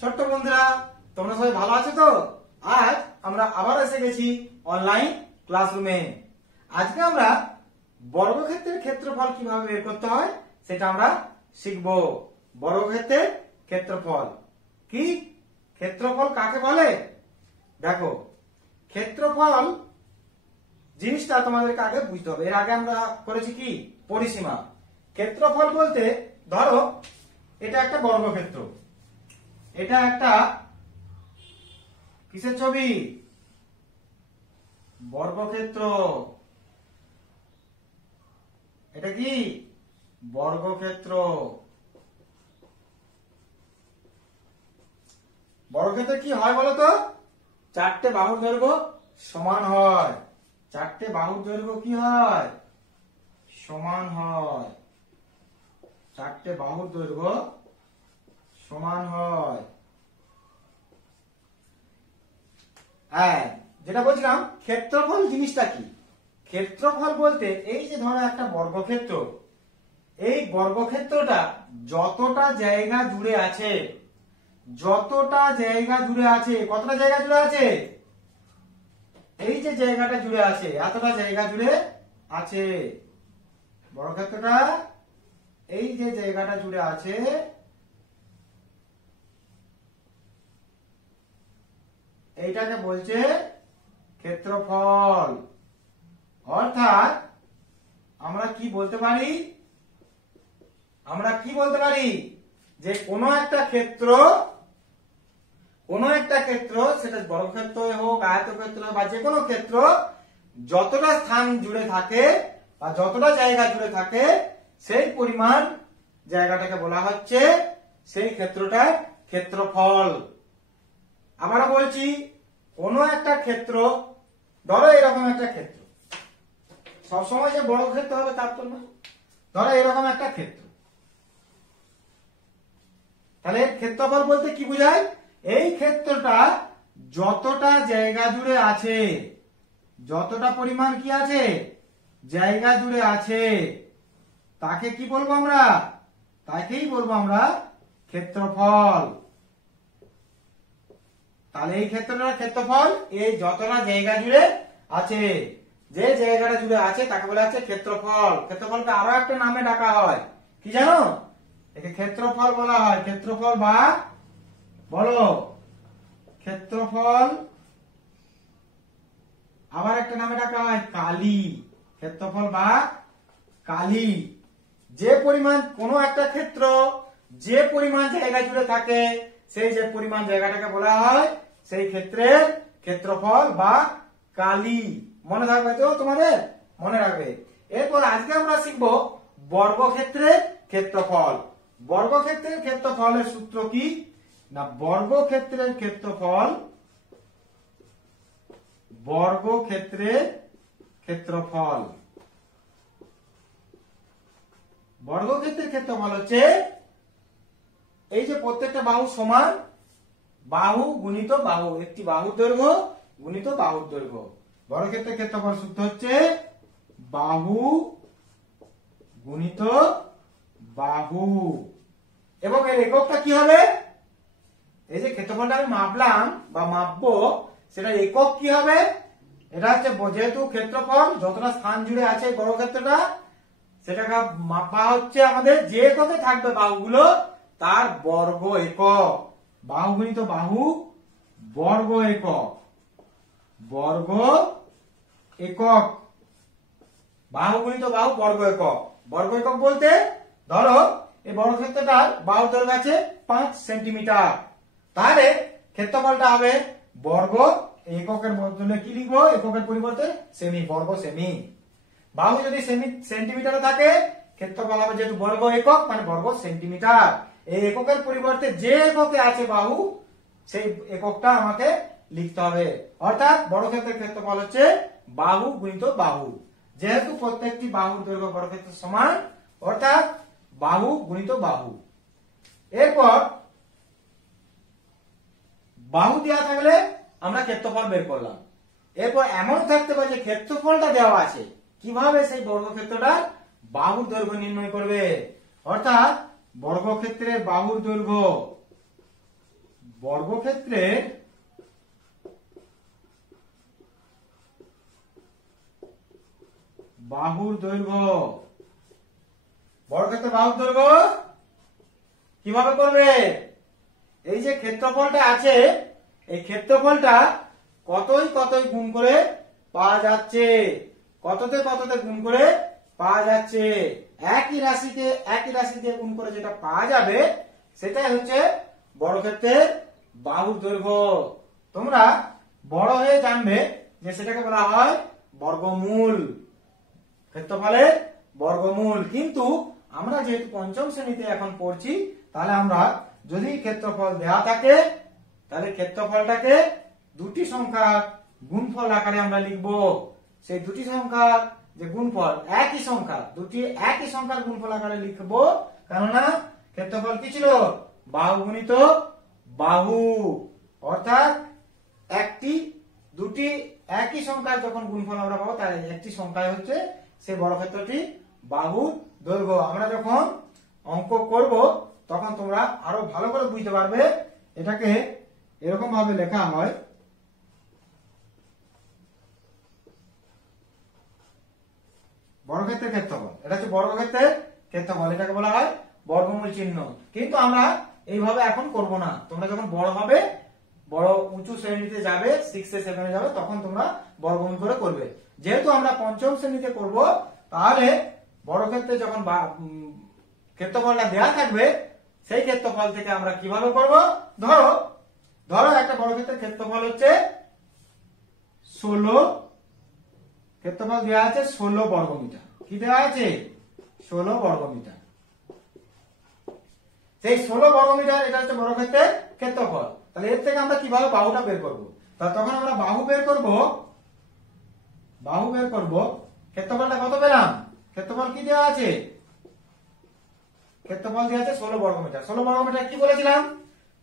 ছোট্ট বন্ধুরা, তোমরা সবাই ভালো আছো তো? আজ আমরা আবার এসে গেছি অনলাইন ক্লাসরুমে। আজকে আমরা বর্গক্ষেত্রের ক্ষেত্রফল কিভাবে বের করতে হয় সেটা আমরা শিখবো। বর্গক্ষেত্রের ক্ষেত্রফল কি? ক্ষেত্রফল কাকে বলে? দেখো, ক্ষেত্রফল জিনিসটা তোমাদেরকে আগে বুঝতে হবে। এর আগে আমরা করেছি কি? পরিসীমা। ক্ষেত্রফল বলতে ধরো এটা একটা বর্গক্ষেত্র, এটা একটা কিসের ছবি? বর্গক্ষেত্র। এটা কি? বর্গক্ষেত্র। বর্গক্ষেত্রে কি হয় বলতো? চারটে বাহুর দৈর্ঘ্য সমান হয়। চারটে বাহুর দৈর্ঘ্য কি হয়? সমান হয়। চারটে বাহুর দৈর্ঘ্য সমান হয়। হ্যাঁ, যেটা বলছিলাম ক্ষেত্রফল জিনিসটা কি? ক্ষেত্রফল বলতে এই যে ধরো একটা বর্গক্ষেত্র, এই বর্গক্ষেত্রটা যতটা জায়গা জুড়ে আছে, যতটা জায়গা জুড়ে আছে, কতটা জায়গা জুড়ে আছে? এই যে জায়গাটা জুড়ে আছে, এতটা জায়গা জুড়ে আছে বর্গক্ষেত্রটা। এই যে জায়গাটা জুড়ে আছে, এইটাকে বলছে ক্ষেত্রফল। অর্থাৎ আমরা কি বলতে পারি? আমরা কি বলতে পারি যে কোনো একটা ক্ষেত্র, সেটা বর্গক্ষেত্র হোক, আয়তক্ষেত্র বা যে কোনো ক্ষেত্র, যতটা স্থান জুড়ে থাকে বা যতটা জায়গা জুড়ে থাকে, সেই পরিমাণ জায়গাটাকে বলা হচ্ছে সেই ক্ষেত্রটার ক্ষেত্রফল। আমরা বলছি কোন একটা ক্ষেত্র, ধরো এরকম একটা ক্ষেত্র, সবসময় যে বড় ক্ষেত্র হবে তার তো না, ধরো এরকম একটা ক্ষেত্র, তাহলে ক্ষেত্রফল বলতে কি বোঝায়? এই ক্ষেত্রটা যতটা জায়গা জুড়ে আছে, যতটা পরিমাণ কি আছে? জায়গা জুড়ে আছে, তাকে কি বলবো আমরা? তাকেই বলবো আমরা ক্ষেত্রফল। তাহলে এই ক্ষেত্রটার ক্ষেত্রফল এই যতটা জায়গা জুড়ে আছে, যে জায়গাটা জুড়ে আছে তাকে বলা হচ্ছে ক্ষেত্রফল। ক্ষেত্রফলকে আরো একটা নামে ডাকা হয়, কি জানো? একে ক্ষেত্রফল বলা হয়। ক্ষেত্রফল বা বলো ক্ষেত্রফল, আবার একটা নামে ডাকা হয় কালি। ক্ষেত্রফল বা কালি। যে পরিমাণ কোন একটা ক্ষেত্র যে পরিমাণ জায়গা জুড়ে থাকে, সেই যে পরিমাণ জায়গাটাকে বলা হয় সেই ক্ষেত্রের ক্ষেত্রফল বা কালি। মনে থাকবে তো? তোমাদের মনে রাখবে। এরপর আজকে আমরা শিখবো বর্গক্ষেত্রের ক্ষেত্রফল। বর্গক্ষেত্রের ক্ষেত্রফলের সূত্র কি না? বর্গক্ষেত্রের ক্ষেত্রফল, বর্গক্ষেত্রের ক্ষেত্রফল, বর্গক্ষেত্রের ক্ষেত্রফল হচ্ছে এই যে প্রত্যেকটা বাহু সমান, বাহু গুণিত বাহু, একটি বাহুর দৈর্ঘ্য গুণিত বাহুর দৈর্ঘ্য। বর্গক্ষেত্রের ক্ষেত্রফল সূত্র হচ্ছে বাহু গুণিত বাহু। এবং এর এককটা কি হবে? এই যে ক্ষেত্রফলটা আমি মাপলাম বা মাপবো, সেটা একক কি হবে? এটা হচ্ছে যেহেতু ক্ষেত্রফল যতটা স্থান জুড়ে আছে বর্গক্ষেত্রটা, সেটাকে মাপা হচ্ছে আমাদের যে এককে থাকবে বাহুগুলো তার বর্গ একক। বাহু গুণিত বাহু বর্গ একক, বর্গ একক। বাহু গুণিত বাহু বর্গ একক। বর্গ একক বলতে ধরো এই বর্গক্ষেত্রটার বাহু দৈর্ঘ্য আছে 5 সেন্টিমিটার, তাহলে ক্ষেত্রফলটা হবে বর্গ। এককের বদলে কি লিখবো? এককের পরিবর্তে সেমি, বর্গ সেমি। বাহু যদি সেন্টিমিটারে থাকে, ক্ষেত্রফল হবে যেহেতু বর্গ একক মানে বর্গ সেন্টিমিটার। এই এককের পরিবর্তে যে এককে আছে বাহু, সেই এককটা আমাকে লিখতে হবে। অর্থাৎ বর্গক্ষেত্রের ক্ষেত্রফল হচ্ছে বাহু গুণিত বাহু। যেহেতু প্রত্যেকটি বাহুর দৈর্ঘ্য বর্গক্ষেত্রের সমান, অর্থাৎ বাহু গুণিত বাহু। এরপর বাহু দেওয়া থাকলে আমরা ক্ষেত্রফল বের করলাম। এরপর এমন থাকতে পারে যে ক্ষেত্রফলটা দেওয়া আছে, কিভাবে সেই বর্গক্ষেত্রটা বাহুর দৈর্ঘ্য নির্ণয় করবে? অর্থাৎ বর্গক্ষেত্রের বাহুর দৈর্ঘ্য, বর্গক্ষেত্রের বাহুর দৈর্ঘ্য, বর্গক্ষেত্রের বাহুর দৈর্ঘ্য কিভাবে করবে? এই যে ক্ষেত্রফলটা আছে, এই ক্ষেত্রফলটা কতই গুণ করে পাওয়া যাচ্ছে, কততে গুণ করে পাওয়া যাচ্ছে। একই রাশি দিয়ে গুণ করে যেটা পাওয়া যাবে সেটাই হচ্ছে বর্গক্ষেত্রের বাহুর দৈর্ঘ্য। তোমরা বড় হয়ে জানবে যে সেটাকে বলা হয় বর্গমূল, ক্ষেত্রফলের বর্গমূল। কিন্তু আমরা যেহেতু পঞ্চম শ্রেণীতে এখন পড়ছি, তাহলে আমরা যদি ক্ষেত্রফল দেওয়া থাকে তাহলে ক্ষেত্রফলটাকে দুটি সংখ্যার গুণফল আকারে আমরা লিখব। সেই দুটি সংখ্যার যে গুণফল একই সংখ্যা, দুটি একই সংখ্যার গুণফল আকারে লিখব, কেননা ক্ষেত্রফল কি ছিল? বাহু গুণিত বাহু, অর্থাৎ দুটি একই সংখ্যার যখন গুণফল আমরা পাবো তাহলে একটি সংখ্যায় হচ্ছে সেই বর্গক্ষেত্রটি বাহুর দৈর্ঘ্য। আমরা যখন অঙ্ক করব তখন তোমরা আরো ভালো করে বুঝতে পারবে। এটাকে এরকম ভাবে লেখা হয়, বর্গক্ষেত্রের ক্ষেত্রফল, এটা হচ্ছে বর্গক্ষেত্রের ক্ষেত্রফল, এটাকে বলা হয় বর্গমূল চিহ্ন। কিন্তু আমরা এইভাবে এখন করব না। তোমরা যখন বড় হবে, বড় উঁচু শ্রেণীতে যাবে, 6 7 যাবে, তখন তোমরা বর্গমূল করে করবে। যেহেতু আমরা পঞ্চম শ্রেণীতে করব, তাহলে বর্গক্ষেত্রে যখন ক্ষেত্রফলটা দেওয়া থাকবে, সেই ক্ষেত্রফল থেকে আমরা কিভাবে করব? ধরো একটা বর্গক্ষেত্রের ক্ষেত্রফল হচ্ছে 16, ক্ষেত্রফল দেওয়া আছে 16 বর্গমিটার। কি দেওয়া আছে? 16 বর্গমিটার। সেই 16 বর্গমিটার, এটা হচ্ছে বর্গক্ষেত্রের ক্ষেত্রফল। তাহলে এর থেকে আমরা কিভাবে বাহুটা বের করব? তাহলে তখন আমরা বাহু বের করব। ক্ষেত্রফলটা কত পেলাম? ক্ষেত্রফল কি দেওয়া আছে? ক্ষেত্রফল দেওয়া আছে 16 বর্গমিটার। 16 বর্গমিটার কি বলেছিলাম?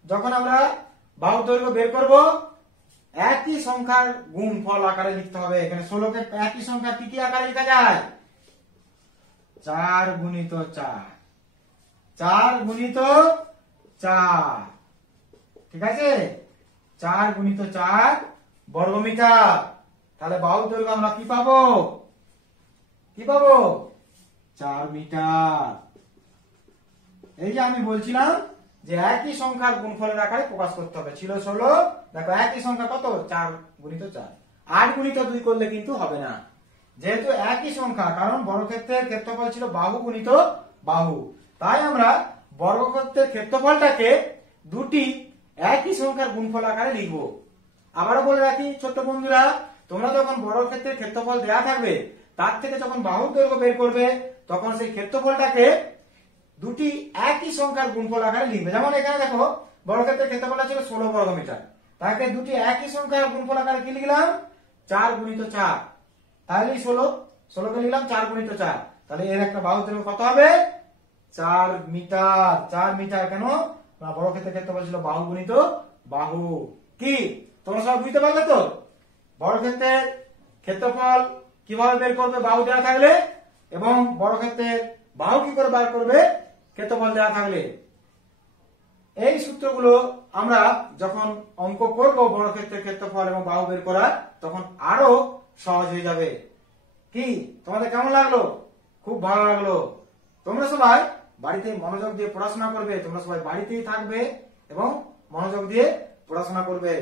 যখন আমরা বাহুর দৈর্ঘ্য বের করব, একই সংখ্যার গুণফল আকারে লিখতে হবে। এখানে 16 কে একই সংখ্যা কি আকারে লেখা যায়? 4 গুণিত 4, 4 গুণিত 4, ঠিক আছে? 4 গুণিত 4 বর্গমিটার। তাহলে বাহুর দৈর্ঘ্য আমরা কি পাবো? 4 মিটার। এই যে আমি বলছিলাম যে একই সংখ্যার গুণফলের আকারে প্রকাশ করতে হবে। ছিল 16, দেখো একই সংখ্যা কত? 4 গুণিত 4। 8 গুণিত 2 করলে কিন্তু হবে না, যেহেতু একই সংখ্যা। কারণ বর্গক্ষেত্রের ক্ষেত্রফল ছিল বাহু গুণিত বাহু, তাই আমরা বর্গক্ষেত্রের ক্ষেত্রফলটাকে দুটি একই সংখ্যার গুণফল আকারে লিখব। আবারও বলে রাখি ছোট্ট বন্ধুরা, তোমরা যখন বর্গক্ষেত্রের ক্ষেত্রফল দেওয়া থাকবে, তার থেকে যখন বাহুর দৈর্ঘ্য বের করবে, তখন সেই ক্ষেত্রফলটাকে দুটি একই সংখ্যার গুণফল আকারে লিখবে। যেমন এখানে দেখো বর্গক্ষেত্রের ক্ষেত্রফলটা ছিল 16 বর্গমিটার, তাকে দুটি একই সংখ্যার গুণফল আকারে কি লিখলাম? 4 গুণিত 4। তাহলে 16 কে লিখলাম 4 গুণিত 4। তাহলে এর একটা বাহুর দৈর্ঘ্য কত হবে? 4 মিটার। 4 মিটার কেন? বর্গক্ষেত্রের ক্ষেত্রফল ছিল বাহু গুণিত বাহু। কি তোমরা সব বুঝতে পারলে তো? বর্গক্ষেত্রের ক্ষেত্রফল কিভাবে বের করবে বাহু দেওয়া থাকলে, এবং বর্গক্ষেত্রের বাহু কি করে বার করবে ক্ষেত্রফল দেওয়া থাকলে। এই সূত্রগুলো আমরা যখন অঙ্ক করব বর্গক্ষেত্রের ক্ষেত্রফল এবং বাহু বের করার, তখন আরো সহজ হয়ে যাবে। কি তোমাদের কেমন লাগলো? খুব ভালো লাগলো। তোমরা সবাই বাড়িতে মনোযোগ দিয়ে পড়াশোনা করবে। তোমরা সবাই বাড়িতেই থাকবে এবং মনোযোগ দিয়ে পড়াশোনা করবে।